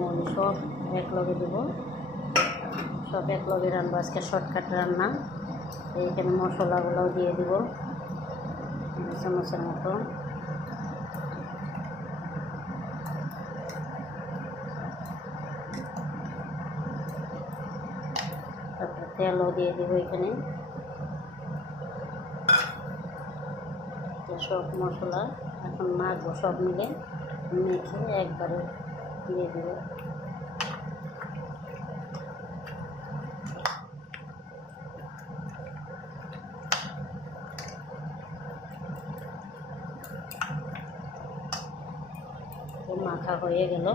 মল সব একলগে দেবো, সব একলগে রান্না। আজকে শর্টকাট রান্না। এইখানে মশলাগুলোও দিয়ে দিব চামচের মতো। তারপরে তেলও দিয়ে দিব এখানে। সব মশলা এখন মাখবো, সব মিলে মেখে একবারে দিয়ে দেবো। মাখা হয়ে গেল,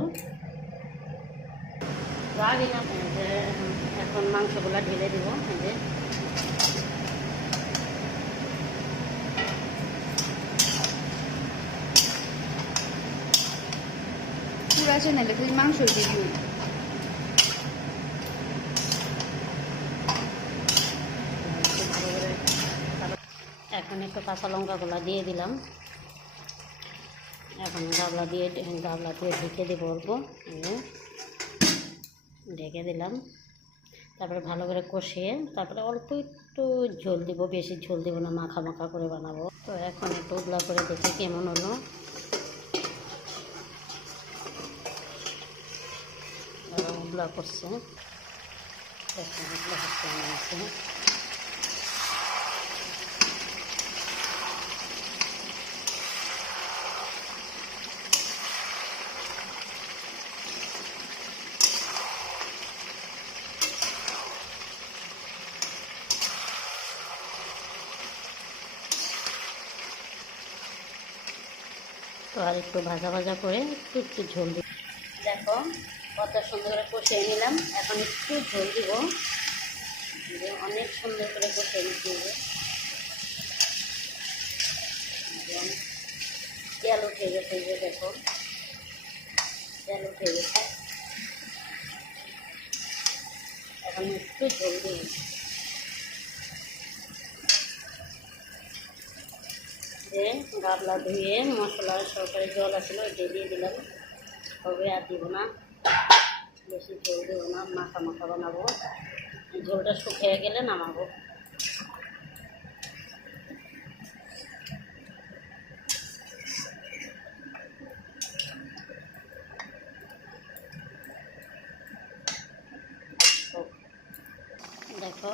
এখন মাংসগুলো ঢেলে দিব। পুরা চ্যানেলে খালি মাংসর ভিডিও। এখন একটু কাঁচা লঙ্কাগুলো দিয়ে দিলাম। এখন গাবলা দিয়ে ঢেকে দেবো অল্প, ঢেকে দিলাম। তারপরে ভালো করে কষিয়ে তারপরে অল্প একটু ঝোল দিব, বেশি ঝোল দিব না, মাখা মাখা করে বানাবো। তো এখন একটু উবলা করে দেখি কেমন হলো। উবলা করছে, উবলা করছে। তো আর একটু ভাজা ভাজা করে একটু ঝোল দিব। দেখো কত সুন্দর করে কষিয়ে নিলাম। এখন একটু ঝোল দিব, অনেক সুন্দর করে কষিয়ে নিতে হবে। তেল উঠে গেছে, যে দেখো তেল উঠে গেছে। এখন একটু ঝোল দিব। যে গাবলা ধুয়ে মশলা সরকারি জল আসছিল ওইটা দিয়ে দিলাম। হবে আর দিব না, বেশি ঝোল দেবো না, মাখা মাখা বানাবো। ঝোলটা শুকিয়ে গেলে নামাবো। দেখো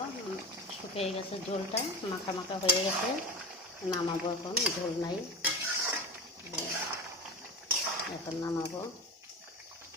শুকিয়ে গেছে ঝোলটা, মাখা মাখা হয়ে গেছে, নামাবো। এখন ঝোল নাই, এখন নামাবো।